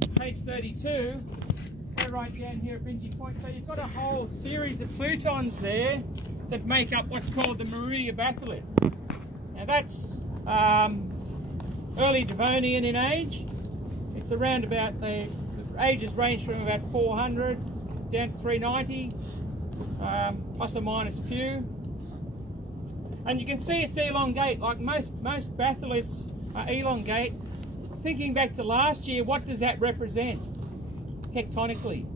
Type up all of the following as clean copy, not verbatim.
page 32, we're right down here at Bingie Point. So you've got a whole series of plutons there that make up what's called the Maria batholith. Now that's early Devonian in age. It's around about, the ages range from about 400 down to 390, plus or minus a few. And you can see it's elongate, like most batholiths are elongate. Thinking back to last year, what does that represent tectonically?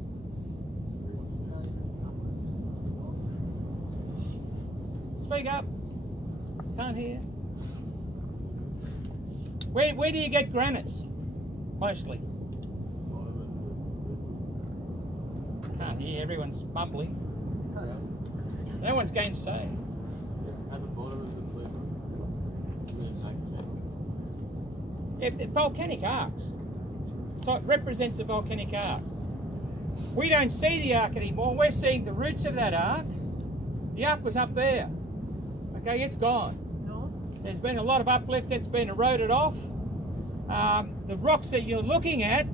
Speak up. Can't hear. Where do you get granites, mostly? Can't hear, everyone's mumbling. No one's going to say. Yeah, volcanic arcs. So it represents a volcanic arc. We don't see the arc anymore. We're seeing the roots of that arc. The arc was up there. Okay, it's gone. There's been a lot of uplift that's been eroded off. The rocks that you're looking at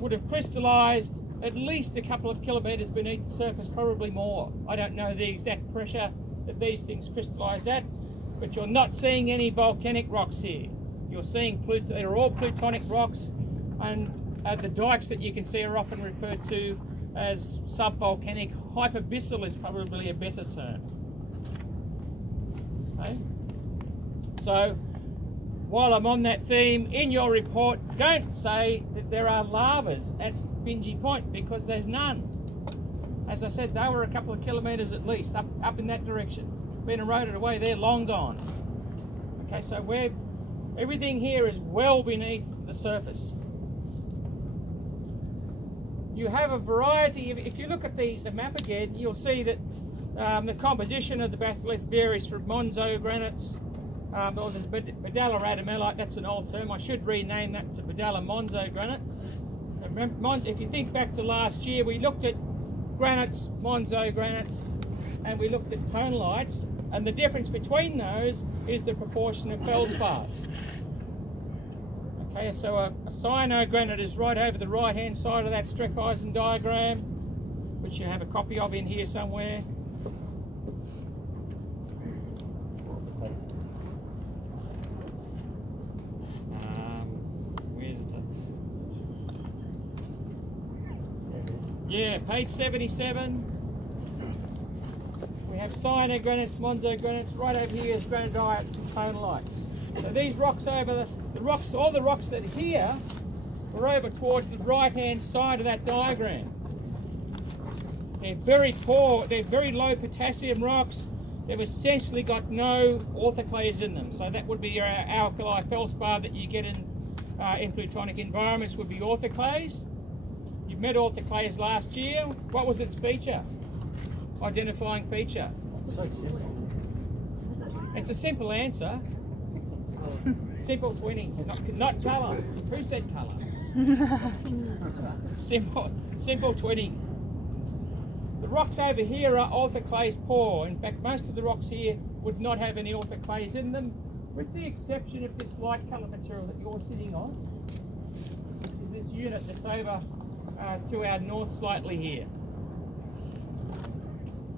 would have crystallised at least a couple of kilometres beneath the surface, probably more. I don't know the exact pressure that these things crystallise at, but you're not seeing any volcanic rocks here. You're seeing, they're all plutonic rocks, and the dikes that you can see are often referred to as subvolcanic. Hyperbyssal is probably a better term. Okay? So, while I'm on that theme, in your report, don't say that there are lavas at Bingie Point, because there's none. As I said, they were a couple of kilometres at least, up in that direction. Been eroded away, they're long gone. Okay, so everything here is well beneath the surface. You have a variety, if you look at the map again, you'll see that the composition of the batholith varies from Monzo granites, or there's Badalla radamelite, that's an old term. I should rename that to Badalla Monzo granite. If you think back to last year, we looked at granites, Monzo granites, and we looked at tonalites, and the difference between those is the proportion of feldspars. Okay, so a cyanogranite is right over the right-hand side of that Streckeisen diagram, which you have a copy of in here somewhere. Yeah, page 77. We have cyanogranites, monzogranites. Right over here is granodites and tonalites. So these rocks over all the rocks that are here are over towards the right-hand side of that diagram. They're very poor. They're very low potassium rocks. They've essentially got no orthoclase in them. So that would be your alkali feldspar that you get in plutonic environments would be orthoclase. You met orthoclase last year. What was its feature? Identifying feature? So simple. It's a simple answer. Simple twinning, not colour. Who said colour? Simple twinning. The rocks over here are orthoclase poor. In fact, most of the rocks here would not have any orthoclase in them, with the exception of this light colour material that you're sitting on. This unit that's over to our north slightly here.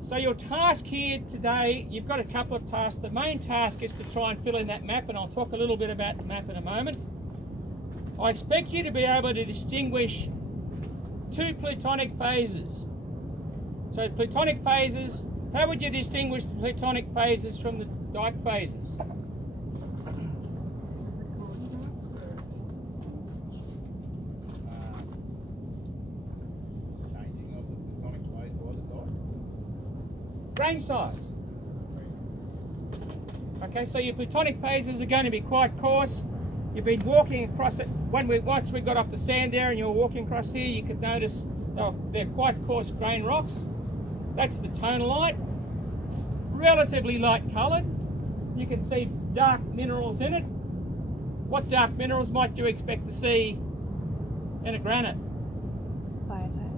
So your task here today, you've got a couple of tasks. The main task is to try and fill in that map, and I'll talk a little bit about the map in a moment. I expect you to be able to distinguish two plutonic phases. So plutonic phases, how would you distinguish the plutonic phases from the dike phases? Grain size. Okay, so your plutonic phases are going to be quite coarse. You've been walking across it. Once we got off the sand there and you were walking across here, you could notice they're quite coarse grain rocks. That's the tonalite. Relatively light coloured. You can see dark minerals in it. What dark minerals might you expect to see in a granite? Biotite.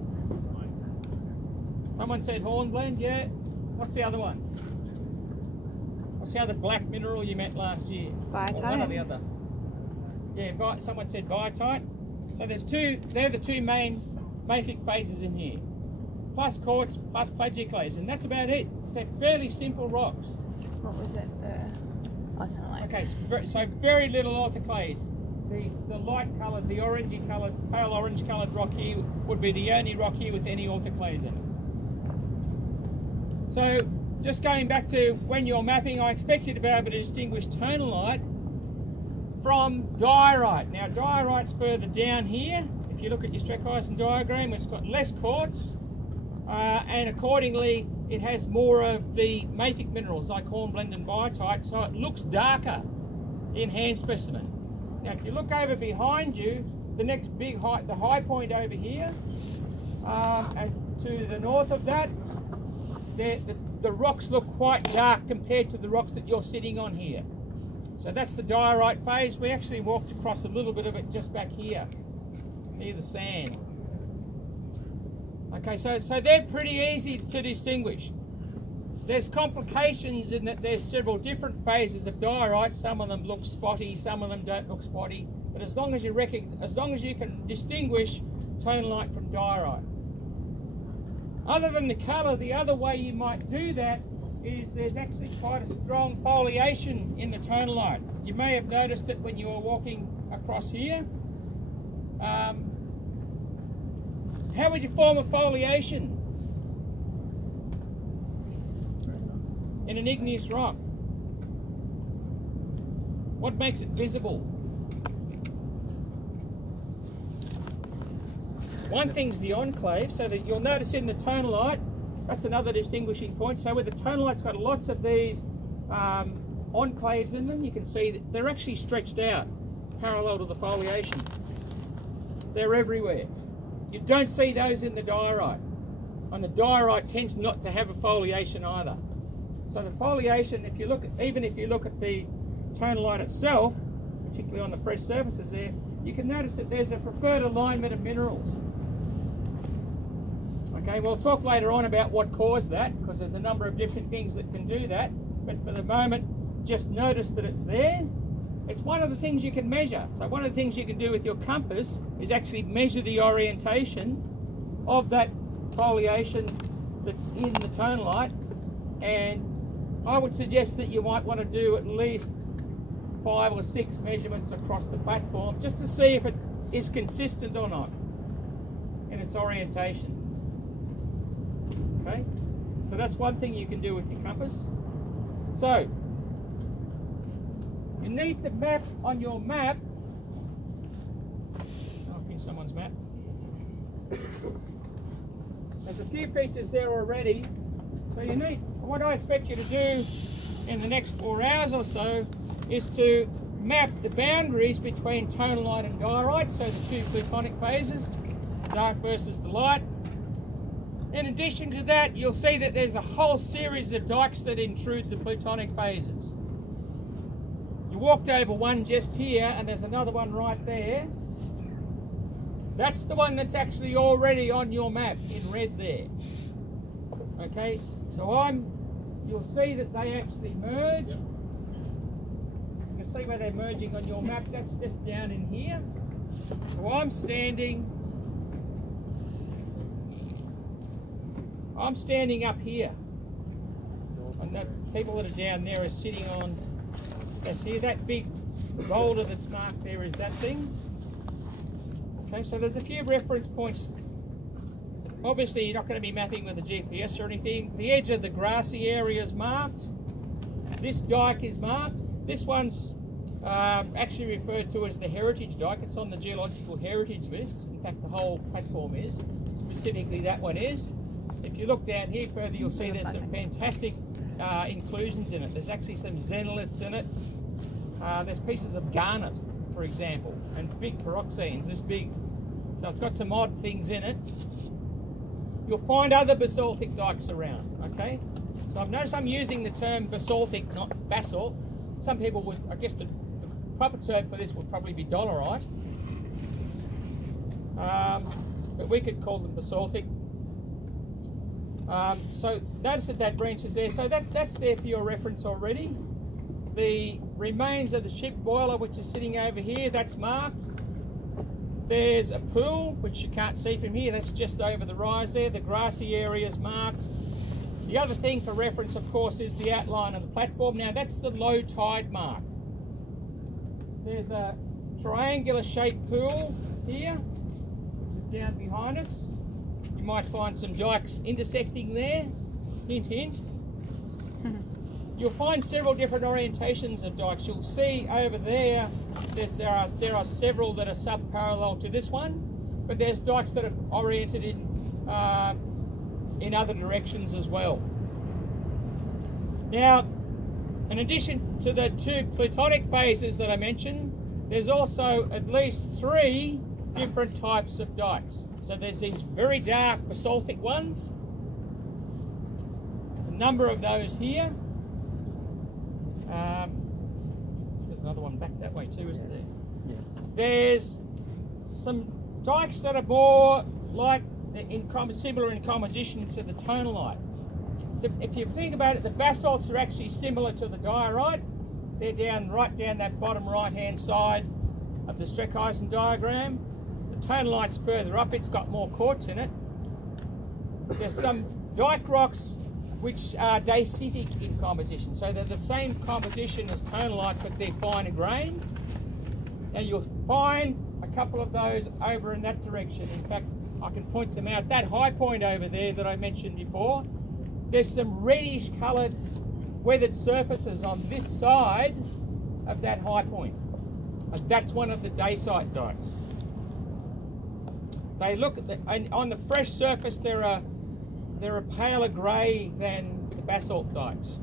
Someone said hornblende, yeah. What's the other one? What's the other black mineral you met last year? Biotite. Or one or the other. Yeah, someone said biotite. So So they're the two main mafic phases in here. Plus quartz, plus plagioclase, and that's about it. They're fairly simple rocks. What was it? Okay, so very little autoclase. The light coloured, the orangey coloured, pale orange coloured rock here would be the only rock here with any autoclase in it. So just going back to when you're mapping, I expect you to be able to distinguish tonalite from diorite. Now diorite's further down here. If you look at your Streckhausen diagram, it's got less quartz, and accordingly it has more of the mafic minerals like hornblende and biotite, so it looks darker in hand specimen. Now if you look over behind you, the next big height, the high point over here, and to the north of that, the rocks look quite dark compared to the rocks that you're sitting on here. So that's the diorite phase. We actually walked across a little bit of it just back here, near the sand. Okay, so they're pretty easy to distinguish. There's complications in that there's several different phases of diorite. Some of them look spotty, some of them don't look spotty. But as long as you can distinguish tonalite from diorite. Other than the colour, the other way you might do that is there's actually quite a strong foliation in the tonalite. You may have noticed it when you were walking across here. How would you form a foliation in an igneous rock? What makes it visible? One thing's the enclave, so that you'll notice in the tonalite, that's another distinguishing point. So where the tonalite's got lots of these enclaves in them, you can see that they're actually stretched out parallel to the foliation. They're everywhere. You don't see those in the diorite. And the diorite tends not to have a foliation either. So the foliation, even if you look at the tonalite itself, particularly on the fresh surfaces there, you can notice that there's a preferred alignment of minerals. Okay, we'll talk later on about what caused that, because there's a number of different things that can do that. But for the moment, just notice that it's there. It's one of the things you can measure. So one of the things you can do with your compass is actually measure the orientation of that foliation that's in the tonalite. And I would suggest that you might want to do at least 5 or 6 measurements across the platform just to see if it is consistent or not in its orientation. Okay, so that's one thing you can do with your compass. So you need to map on your map. I'll give someone's map. There's a few features there already. So you need, what I expect you to do in the next 4 hours or so is to map the boundaries between tonalite and diorite, so the two plutonic phases, dark versus the light. In addition to that, you'll see that there's a whole series of dikes that intrude the plutonic phases. You walked over one just here, and there's another one right there. That's the one that's actually already on your map in red there. Okay, so you'll see that they actually merge. You can see where they're merging on your map. That's just down in here. So I'm standing up here, and the people that are down there are sitting on. See that big boulder that's marked there is that thing. Okay, so there's a few reference points. Obviously you're not going to be mapping with a GPS or anything. The edge of the grassy area is marked. This dike is marked. This one's actually referred to as the heritage dike. It's on the geological heritage list. In fact, the whole platform is. Specifically that one is. If you look down here further, you'll see there's some fantastic inclusions in it. There's actually some xenoliths in it. There's pieces of garnet, for example, and big pyroxenes, this big. So it's got some odd things in it. You'll find other basaltic dikes around, okay? So I've noticed I'm using the term basaltic, not basalt. Some people would, I guess the proper term for this would probably be dolerite. But we could call them basaltic. So notice that branch is there. So that's there for your reference already. The remains of the ship boiler, which is sitting over here, that's marked. There's a pool, which you can't see from here. That's just over the rise there. The grassy area is marked. The other thing for reference, of course, is the outline of the platform. Now, that's the low tide mark. There's a triangular shaped pool here, which is down behind us. You might find some dikes intersecting there. Hint, hint. You'll find several different orientations of dikes. You'll see over there, there are several that are sub-parallel to this one, but there's dikes that are oriented in other directions as well. Now, in addition to the two plutonic phases that I mentioned, there's also at least 3 different types of dikes. So there's these very dark basaltic ones. There's a number of those here. There's another one back that way too, isn't there? Yeah. There's some dikes that are more like similar in composition to the tonalite. If you think about it, the basalts are actually similar to the diorite. They're right down that bottom right-hand side of the Streckhausen diagram. The tonalite's further up. It's got more quartz in it. There's some dike rocks which are dacitic in composition. So they're the same composition as tonalite, but they're finer grained. Now you'll find a couple of those over in that direction. In fact, I can point them out. That high point over there that I mentioned before, there's some reddish coloured weathered surfaces on this side of that high point. And that's one of the dacite dikes. They look at on the fresh surface, they're a paler grey than the basalt dikes.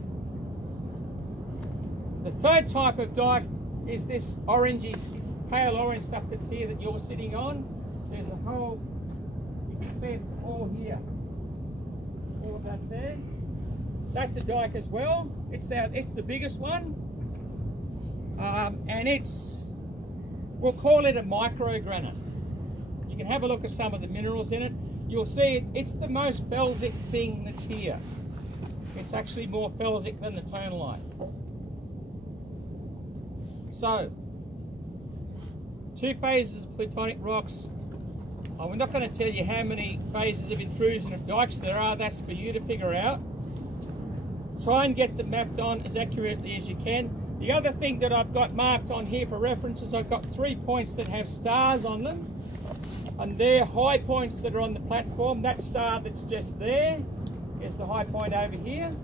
The third type of dike is this orangey, pale orange stuff that's here that you're sitting on. There's a whole, you can see it all here. All of that there. That's a dike as well. It's the biggest one. And we'll call it a microgranite. You can have a look at some of the minerals in it. You'll see it's the most felsic thing that's here. It's actually more felsic than the tonalite. So, 2 phases of plutonic rocks. We're not going to tell you how many phases of intrusion of dikes there are. That's for you to figure out. Try and get them mapped on as accurately as you can. The other thing that I've got marked on here for reference is I've got 3 points that have stars on them. And they're high points that are on the platform. That star that's just there is the high point over here.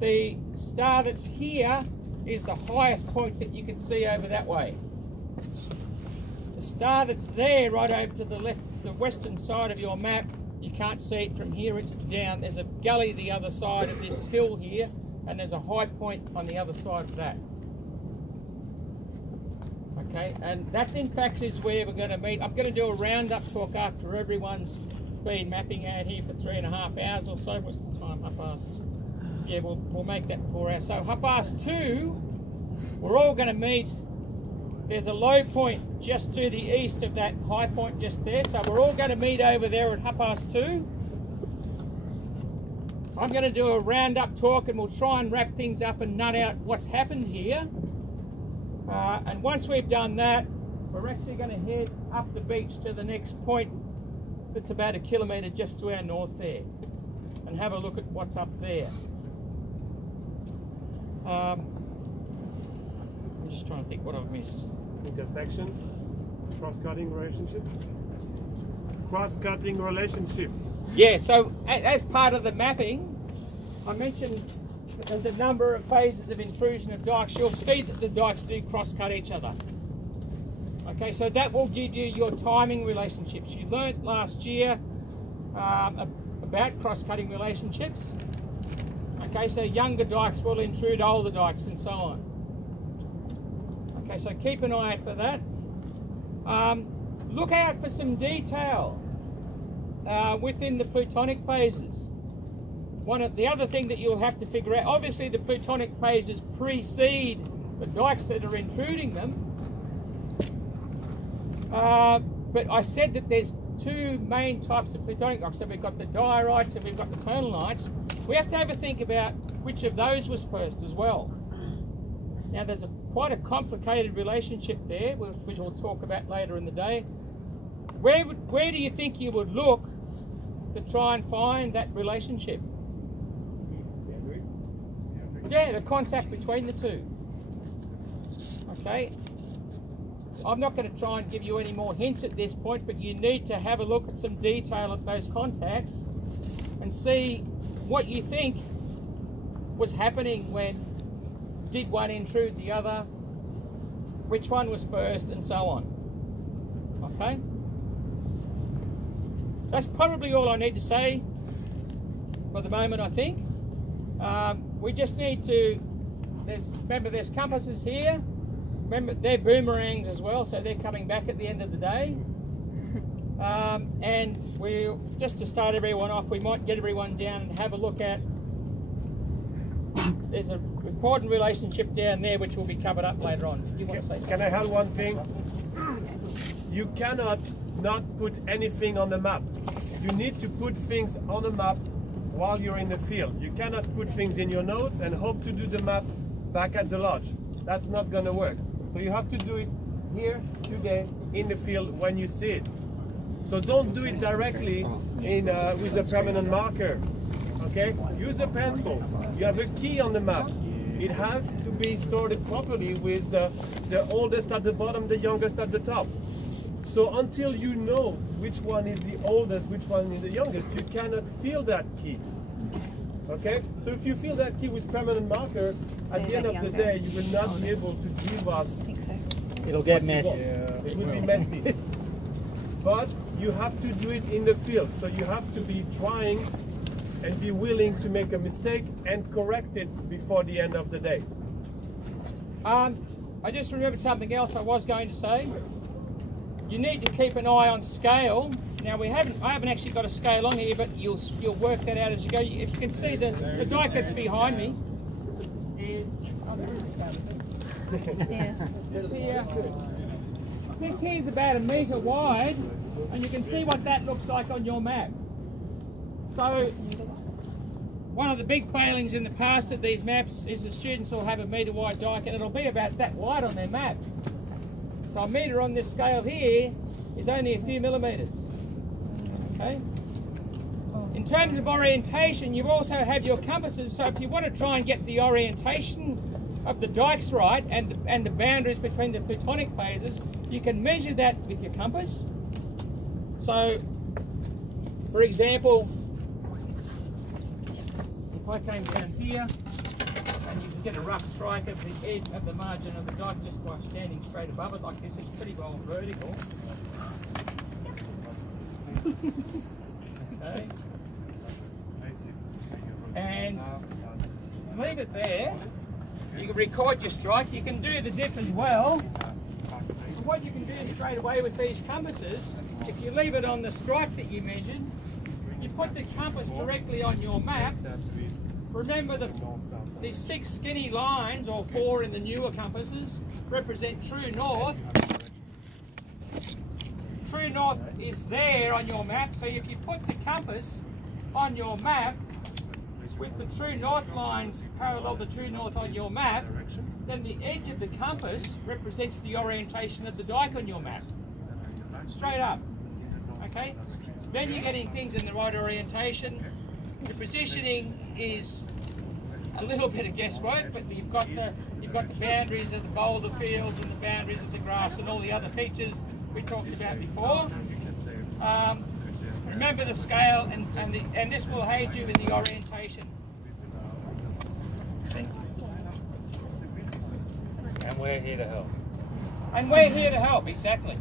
The star that's here is the highest point that you can see over that way. The star that's there right over to the left, the western side of your map, you can't see it from here, it's down. There's a gully the other side of this hill here, and there's a high point on the other side of that. Okay, and that in fact is where we're going to meet. I'm going to do a roundup talk after everyone's been mapping out here for 3.5 hours or so. What's the time? 2:30. Yeah, we'll make that 4 hours. So 2:30, we're all going to meet. There's a low point just to the east of that high point just there. So we're all going to meet over there at 2:30. I'm going to do a roundup talk and we'll try and wrap things up and nut out what's happened here. And once we've done that, we're actually going to head up the beach to the next point that's about 1 kilometre just to our north there and have a look at what's up there. I'm just trying to think what I've missed. Intersections, cross-cutting relationships. Cross-cutting relationships. Yeah, so as part of the mapping, I mentioned the number of phases of intrusion of dikes. You'll see that the dikes do cross-cut each other. Okay, so that will give you your timing relationships. You learnt last year about cross-cutting relationships. Okay, so younger dikes will intrude older dikes and so on. Okay, so keep an eye out for that. Look out for some detail within the plutonic phases. The other thing that you'll have to figure out, obviously the plutonic phases precede the dikes that are intruding them. But I said that there's 2 main types of plutonic rocks. So we've got the diorites and we've got the tonalites. We have to have a think about which of those was first as well. Now there's a quite a complicated relationship there, which we'll talk about later in the day. Where do you think you would look to try and find that relationship? Yeah, the contact between the two. Okay. I'm not going to try and give you any more hints at this point, but you need to have a look at some detail at those contacts and see what you think was happening when did one intrude the other, which one was first, and so on. Okay? That's probably all I need to say for the moment, I think. We just need to, remember there's compasses here. Remember, they're boomerangs as well, so they're coming back at the end of the day. And just to start everyone off, we might get everyone down and have a look at, there's an important relationship down there which will be covered up later on. Did you want to say something? Can I add one thing? You cannot not put anything on the map. You need to put things on the map while you're in the field. You cannot put things in your notes and hope to do the map back at the lodge. That's not going to work. So you have to do it here, today, in the field when you see it. So don't do it directly with a permanent marker. Okay? Use a pencil. You have a key on the map. It has to be sorted properly with the oldest at the bottom, the youngest at the top. So until you know which one is the oldest, which one is the youngest, you cannot fill that key. Okay? So if you fill that key with permanent marker, at the end of the day, you will not be able to give us. I think so. It'll get messy. It will be messy. But you have to do it in the field. So you have to be trying and be willing to make a mistake and correct it before the end of the day. I just remembered something else I was going to say. You need to keep an eye on scale. Now I haven't actually got a scale on here, but you'll work that out as you go. If you can see the dike that's behind me is this here is about 1 metre wide, and you can see what that looks like on your map. So one of the big failings in the past of these maps is the students will have 1 metre wide dike, and it'll be about that wide on their map. So 1 metre on this scale here is only a few millimetres. Okay. In terms of orientation, you also have your compasses. So if you want to try and get the orientation of the dikes right and the boundaries between the plutonic phases, you can measure that with your compass. So, for example, if I came down here, and you can get a rough strike of the edge of the margin of the dike just by standing straight above it like this. It's pretty well vertical. Okay. And leave it there. You can record your strike. You can do the dip as well. So what you can do straight away with these compasses, if you leave it on the strike that you measured, you put the compass directly on your map. Remember these 6 skinny lines, or 4 in the newer compasses, represent true north. True north is there on your map, so if you put the compass on your map with the true north lines parallel to true north on your map, then the edge of the compass represents the orientation of the dike on your map. Straight up. Okay? Then you're getting things in the right orientation. The positioning is a little bit of guesswork, but you've got the boundaries of the boulder fields and the boundaries of the grass and all the other features we talked about before. Remember the scale, and this will aid you in the orientation. And we're here to help. And we're here to help, exactly.